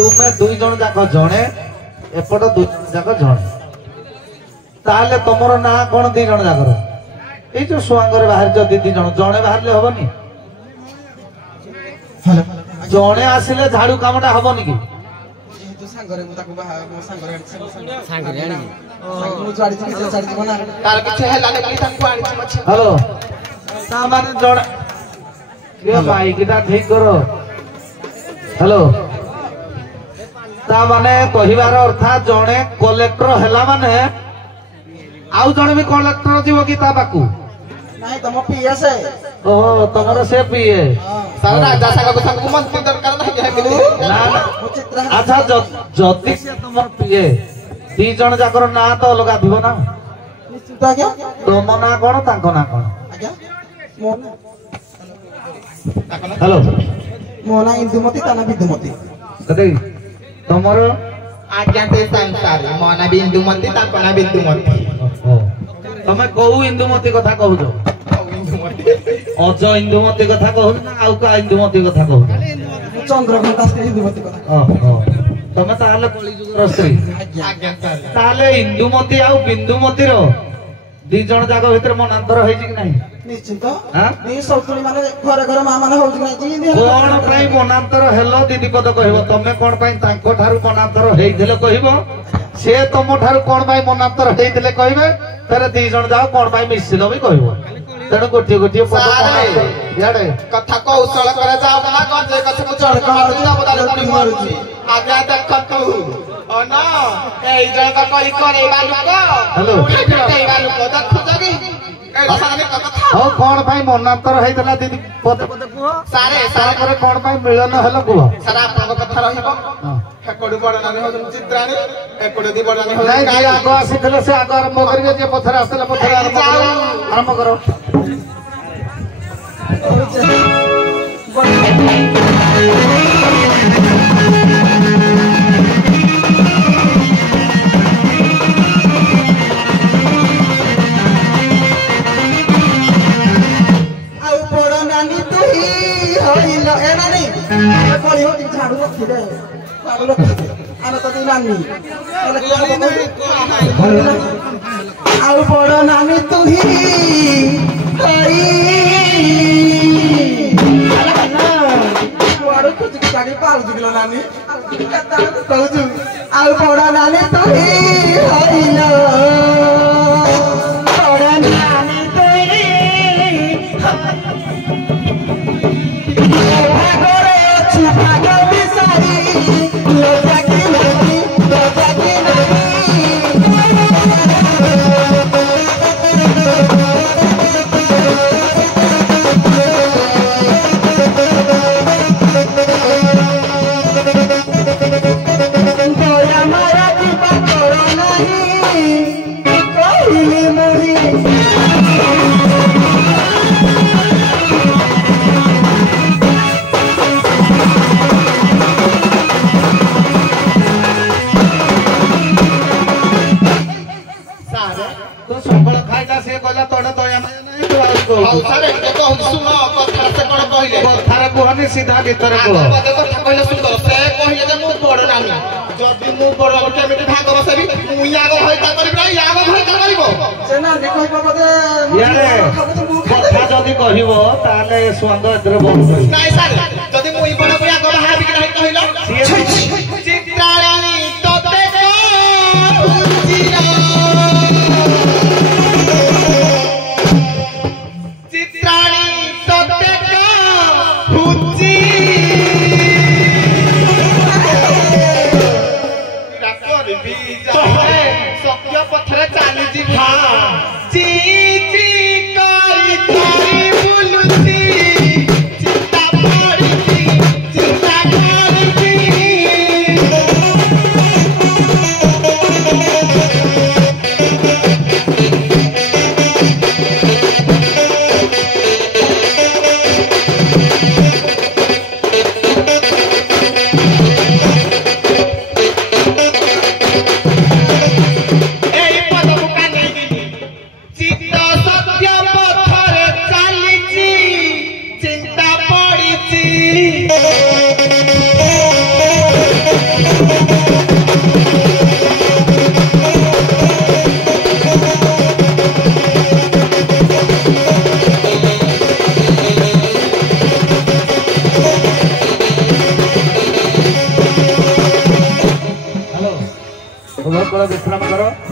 तुम्हें दुई जन जाक जड़े एपट दुई जन जाक जड़े ताले तुमर ना कौन दी जन जाकर ये जो सुआंगर बाहर जो दी जन जड़े बाहर हबनी जड़े आसिले झाड़ू कामटा हबनी कि हेलो बाइक ठीक करो हेलो माने कहिबार अर्थात जड़े कलेक्टर हैला माने आउ जड़े भी कलेक्टर जीव कि ता पाकू नहीं तुम पीए से ओहो तमर से पीए सारा राजा सागा को संग मंत्री दरकार नहीं है कि ना अच्छा जति से तमर पीए दी जण जाकर ना तो अलगा दिबो ना निश्चित आज्ञा तुम ना कोन ताको ना कोन आज्ञा मोना हेलो मोना इंदुमती ताना विदुमती कदे तमर आज्ञा ते संसार मोना बिंदुमती तापना बिंदुमती तमे कहू इंदुमती कथा कहू अज इंदुमती कथा कहू ना आउ का इंदुमती कथा कहू चंद्रघंटा स्त्री इंदुमती कथा तमे ताले कलिजुगर स्त्री आज्ञा ताले इंदुमती आउ बिंदुमती रो दी जण जाक भीतर मनांतर होई कि नाही निश्चित हां दी सौतुली माने घरे घरे मा माने होई कि नाही कोन पई मनांतर हेलो दीदी पद कहबो तमे कोन पई तांको ठारू मनांतर हेइथिले कहबो से तुम ठारू कोन पई मनांतर हेइथिले कहबे फेर दी जण जाओ कोन पई मिसिलो भी कहबो तेणु गोटी गोटी पद याडे कथा कौशल करे जाओ ना गजे कथा को चढ़का जा बदाले पुनी मारुची आज्ञा देखतु ओ ना एई जण का करी करेबा लोक हेलो करेबा लोक देखु जगी ए रसाने कथा हो कोन पई मनांतर हेइतला दीदी पद पद कुह सारे सारे कोन पई मिलन हेलो कुह सारा आपन कथा रहिबो हेकोडु बडनानी हो चित्राणी हेकोडु दी बडनानी हो नहीं जी आगो आसिथले से आगो आरंभ करियो जे पथर आसला पथर आरंभ करो आउ बडनानी तू ही होइलो ए नानी कोली हो झाड़ू रखी दे झाड़ू रखी आना तो दी नानी आउ बडनानी तू ही होई कुआडू कुछ गाड़ी पाल दिलो नानी कहू आउ बडनानी तू ही होइलो बडनानी तू ही भागरे अछि भाग बिसारी लो जाकी नदी तोरा मारा की पकड़ो नहीं कहली मोरी तो संबळ खाइला से गला तोडा तोया नहीं तो आउ को सारे देखो सुनो कथा से कोन कहिले थारा कुहनी सीधा भीतर को आगे कथा कहिले सुन से कहिले जे मु बड़ नानी जदी मु बड़ केमिति भाग बसबी मु यागो होइता करबी ना यागो होइता करबो से ना देखो बदे यारे कथा जदी कहिबो ताले सुंग इधर बोल कहि नाही सारे जदी मु बड़ बुया गो हाबी कि नाही कहिलो चित्राणी तते को बुझिना चित्राणी तते को बुझी राकर भी जाए सत्य पथरे चाली जी भा ची ची करी करी बुलुची चिता पड़ी ବିଶ୍ରାମ କର।